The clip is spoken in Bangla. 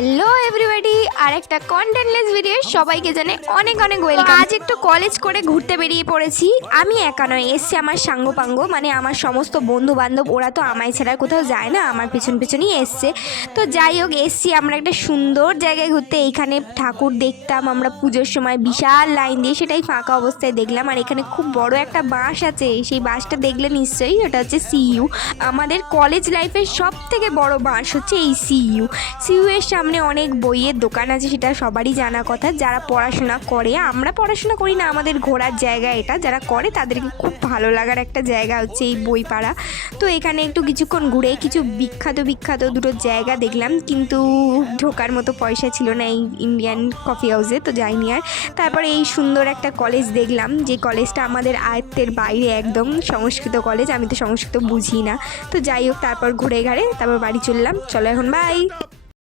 হ্যালো এভরিবডি, আর একটা কন্টেন্টলেস ভিডিও সবাইকে জানে অনেক অনেক ওয়েলকাম। আজ একটু কলেজ করে ঘুরতে বেরিয়ে পড়েছি। আমি একা নয়, এসছি আমার সাঙ্গপাঙ্গ, মানে আমার সমস্ত বন্ধু বান্ধব। ওরা তো আমায় ছাড়া কোথাও যায় না, আমার পেছন পেছনই এসছে। তো যাই হোক, এসছি আমরা একটা সুন্দর জায়গায় ঘুরতে। এইখানে ঠাকুর দেখতাম আমরা পুজোর সময়, বিশাল লাইন দিয়ে, সেটাই ফাঁকা অবস্থায় দেখলাম। আর এখানে খুব বড় একটা বাস আছে, সেই বাসটা দেখলে নিশ্চয়ই ওটা হচ্ছে সিইউ। আমাদের কলেজ লাইফের সব থেকে বড় বাস হচ্ছে এই সিইউ। সিইউয়ের সামনে অনেক বইয়ের দোকান আছে, সেটা সবারই জানা কথা। যারা পড়াশোনা করে, আমরা পড়াশোনা করি না, আমাদের ঘোরার জায়গা এটা। যারা করে তাদেরকে খুব ভালো লাগার একটা জায়গা হচ্ছে এই বই পাড়া। তো এখানে একটু কিছুক্ষণ ঘুরে কিছু বিখ্যাত দুটো জায়গা দেখলাম, কিন্তু ঢোকার মতো পয়সা ছিল না এই ইন্ডিয়ান কফি হাউসে, তো যাইনি আর। তারপরে এই সুন্দর একটা কলেজ দেখলাম, যে কলেজটা আমাদের আয়ত্তের বাইরে একদম, সংস্কৃত কলেজ। আমি তো সংস্কৃত বুঝি না। তো যাই হোক, তারপর ঘুরে ঘাড়ে তারপর বাড়ি চললাম। চলো এখন বাই।